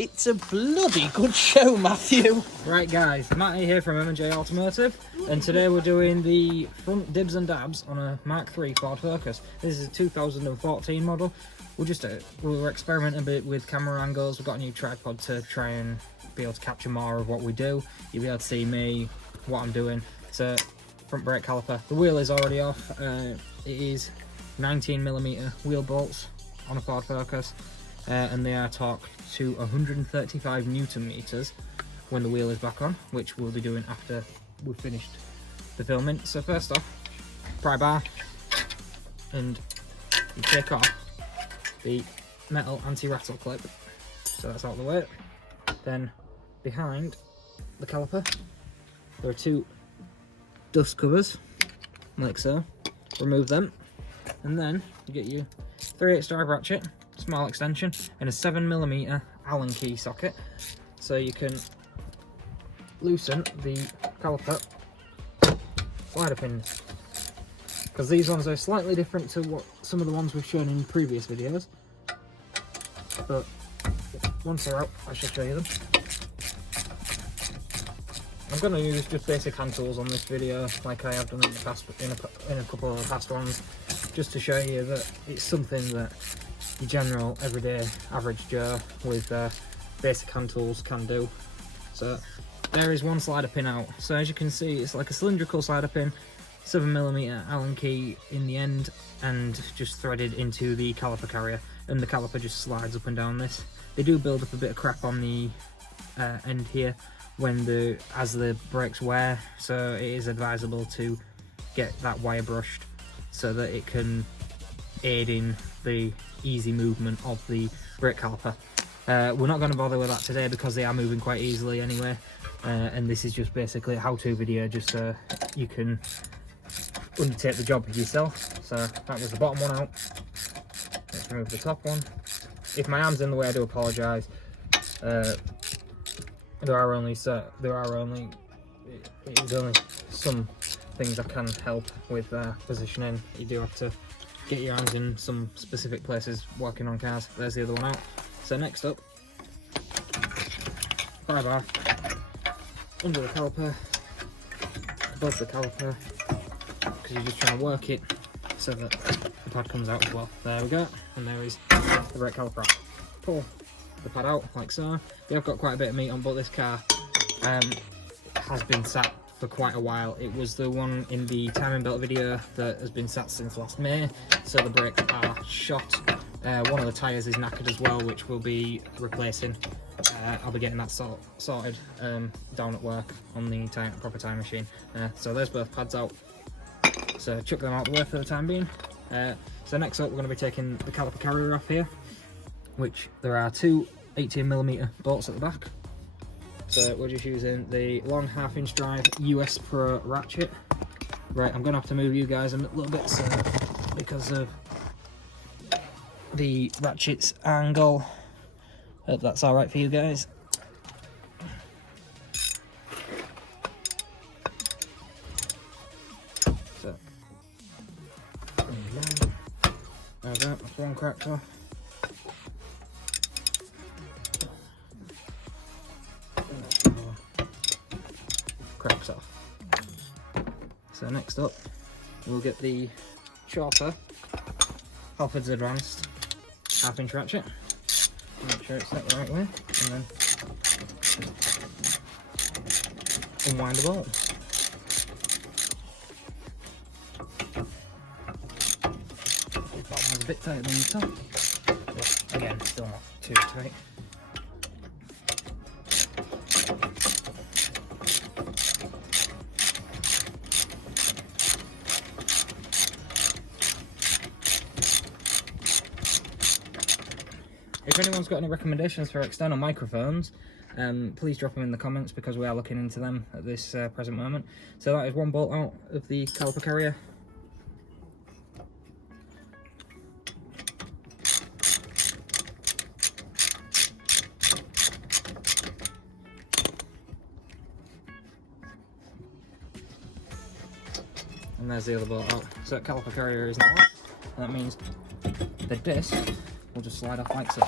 It's a bloody good show, Matthew. Right guys, Matty here from M&J Automotive, and today we're doing the front dibs and dabs on a Mk3 Ford Focus. This is a 2014 model. We're experimenting a bit with camera angles. We've got a new tripod to try and be able to capture more of what we do. You'll be able to see me, what I'm doing. So, front brake caliper. The wheel is already off. It is 19mm wheel bolts on a Ford Focus. And they are torqued to 135 Newton meters when the wheel is back on, which we'll be doing after we've finished the filming. So first off, pry bar, and you take off the metal anti-rattle clip, so that's out of the way. Then behind the caliper there are two dust covers, like so. Remove them, and then you get your 3/8 drive ratchet, small extension, and a 7mm Allen key socket, so you can loosen the caliper slider pins, because these ones are slightly different to what some of the ones we've shown in previous videos, but once they're out I shall show you them. I'm going to use just basic hand tools on this video, like I have done in the past, in a couple of the past ones, just to show you that it's something that your general everyday average Joe with basic hand tools can do. So there is one slider pin out. So as you can see, it's like a cylindrical slider pin, 7mm Allen key in the end, and just threaded into the caliper carrier, and the caliper just slides up and down this. They do build up a bit of crap on the end here as the brakes wear, so it is advisable to get that wire brushed so that it can aid in the easy movement of the brake caliper. We're not going to bother with that today because they are moving quite easily anyway, and this is just basically a how-to video, just so you can undertake the job yourself. So that was the bottom one out. Let's remove the top one. If my arm's in the way, I do apologise. There are only some things I can help with positioning. You do have to get your hands in some specific places working on cars. There's the other one out. So next up, pry bar under the caliper, above the caliper, because you're just trying to work it so that the pad comes out as well. There we go, and there is the brake caliper. Pull the pad out like so. We have got quite a bit of meat on, but this car has been sat for quite a while. It was the one in the timing belt video that has been sat since last May, so the brakes are shot. One of the tyres is knackered as well, which we'll be replacing. I'll be getting that sorted down at work on the proper tyre machine. So there's both pads out, so chuck them out the way for the time being. So next up we're going to be taking the caliper carrier off here, which there are two 18mm bolts at the back. So we're just using the long 1/2" drive US Pro ratchet. Right, I'm going to have to move you guys a little bit because of the ratchet's angle. Hope that's alright for you guys. So, there we go, that's one cracked off. Cracks off. So next up we'll get the shorter Halfords Advanced 1/2" ratchet. Make sure it's set the right way, and then unwind the bolt. The bottom was a bit tighter than the top, but again still not too tight. If anyone's got any recommendations for external microphones, please drop them in the comments, because we are looking into them at this present moment. So that is one bolt out of the caliper carrier. And there's the other bolt out. So that caliper carrier is now off, and that means the disc will just slide off like so.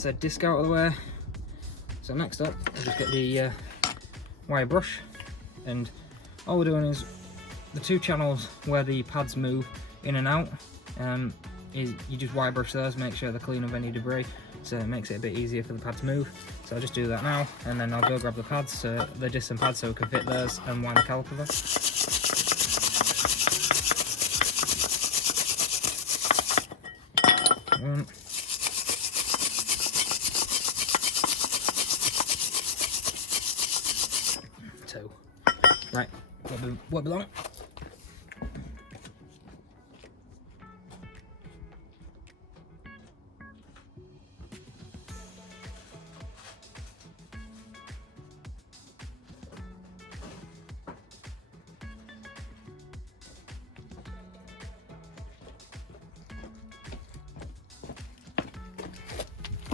said disc out of the way. So next up, I'll just get the wire brush, and all we're doing is the two channels where the pads move in and out, is you just wire brush those, make sure they're clean of any debris, so it makes it a bit easier for the pad to move. So I'll just do that now, and then I'll go grab the pads, the disc and pads, so we can fit those and wind the caliper there. One. Two. Right, what belong?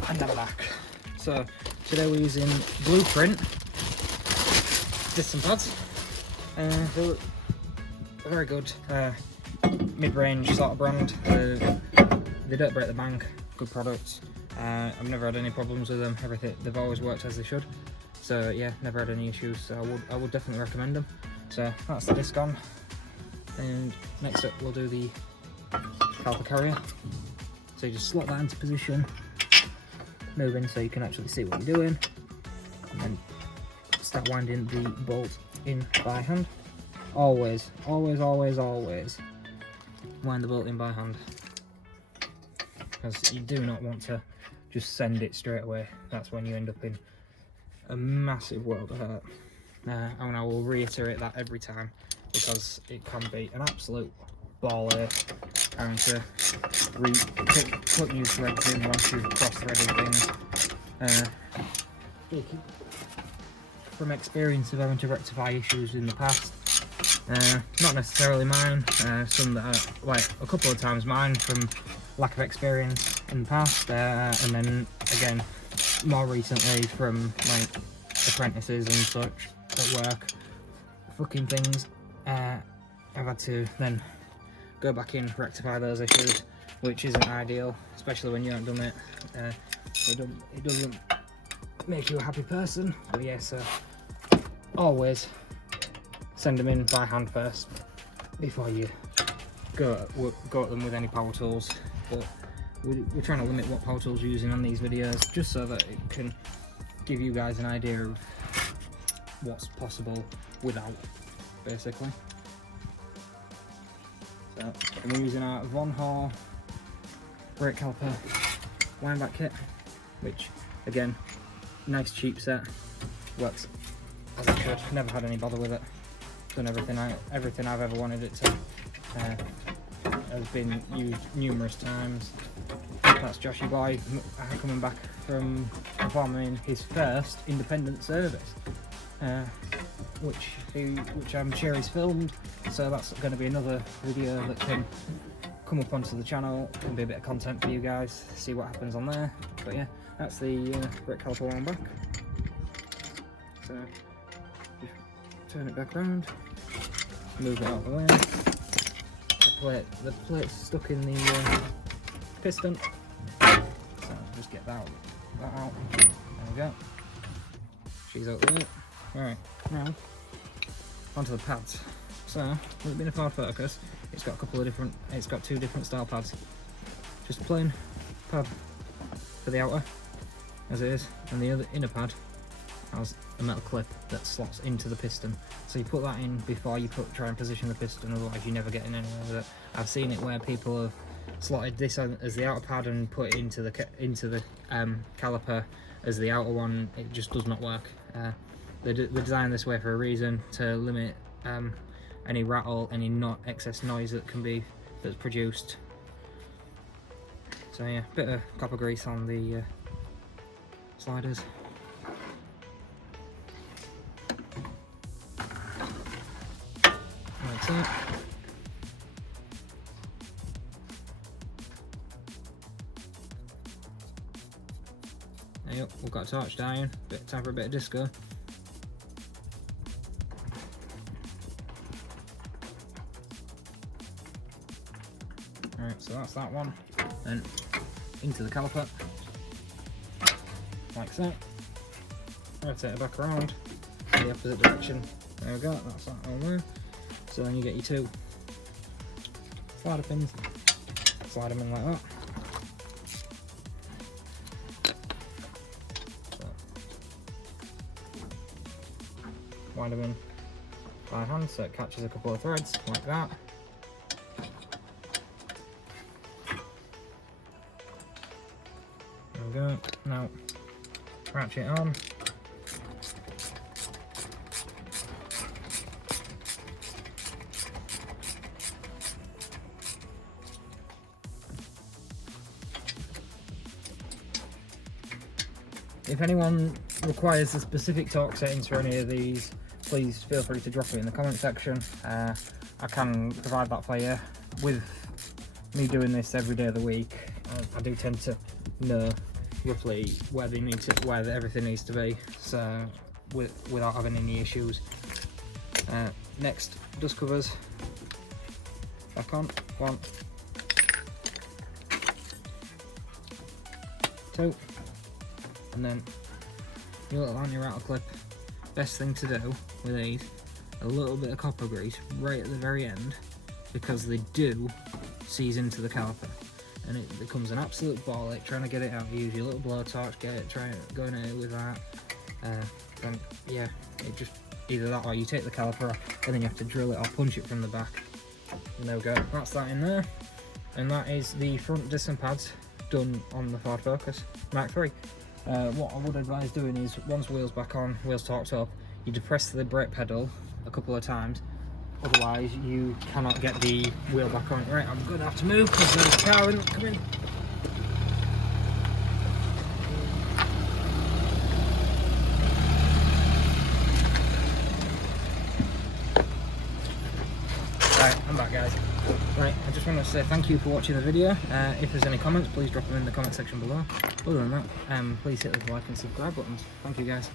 And I'm back. So today we're using Blueprint discs and pads. They're very good, mid-range sort of brand. They don't break the bank, good products. I've never had any problems with them. They've always worked as they should. So yeah, never had any issues. So I would definitely recommend them. So that's the disc on. And next up we'll do the caliper carrier. So you just slot that into position, moving so you can actually see what you're doing, and then start winding the bolt in by hand. Always wind the bolt in by hand, because you do not want to just send it straight away. That's when you end up in a massive world of hurt. And I will reiterate that every time, because it can be an absolute ball ache having to put new threads in once you've cross-threaded things. From experience of having to rectify issues in the past, not necessarily mine, some that are, like a couple of times mine from lack of experience in the past, and then again more recently from like apprentices and such at work, fucking things. I've had to then go back in, rectify those issues, which isn't ideal, especially when you haven't done it. It doesn't make you a happy person. But yeah, so always send them in by hand first before you go at them with any power tools. But we're trying to limit what power tools you're using on these videos, just so that it can give you guys an idea of what's possible without, basically. So, and we're using our Von Hall brake caliper windback kit, which again, nice cheap set, works as it should. Never had any bother with it. Done everything I've ever wanted it to. Has been used numerous times. That's Joshy Boy coming back from performing his first independent service, which I'm sure he's filmed. So that's going to be another video that can come up onto the channel and be a bit of content for you guys, see what happens on there. But yeah, that's the brake caliper on back. So just turn it back around, move it out of the way. The plate's stuck in the piston, so just get that out. There we go. She's out the way. Alright, now onto the pads. So, with it being a Ford Focus, it's got two different style pads. Just a plain pad for the outer, as it is, and the other inner pad has a metal clip that slots into the piston. So you put that in before you try and position the piston, otherwise you're never getting anywhere with it. I've seen it where people have slotted this as the outer pad and put it into the caliper as the outer one. It just does not work. They designed this way for a reason, to limit any rattle, any excess noise that's produced. So yeah, bit of copper grease on the sliders. That's it. There you go, we've got a torch dying, time for a bit of disco. Alright, so that's that one. Then into the caliper. like so. Rotate it back around the opposite direction. There we go, that's that all there. So then you get your two slider pins, slide them in like that. So, wind them in by hand so it catches a couple of threads like that. There we go. Now ratchet on. If anyone requires the specific torque settings for any of these, please feel free to drop it in the comment section. I can provide that for you. With me doing this every day of the week, I do tend to know roughly where everything needs to be, so without having any issues. Next, dust covers back on. 1, 2. And then your little anti-rattle clip. Best thing to do with these, a little bit of copper grease right at the very end, because they do seize into the caliper and it becomes an absolute ball ache trying to get it out. Use your little blowtorch, try going at it with that. And yeah, it just either that or you take the caliper off and then you have to drill it or punch it from the back. And there we go, that's that in there. And that is the front disc and pads done on the Ford Focus Mk3. What I would advise doing is, once wheels back on, wheels torqued up, you depress the brake pedal a couple of times, otherwise you cannot get the wheel back on. Right, I'm going to have to move because there's a car coming. Right, I'm back guys. Right, I just want to say thank you for watching the video. If there's any comments, please drop them in the comment section below. Other than that, please hit the like and subscribe buttons. Thank you guys.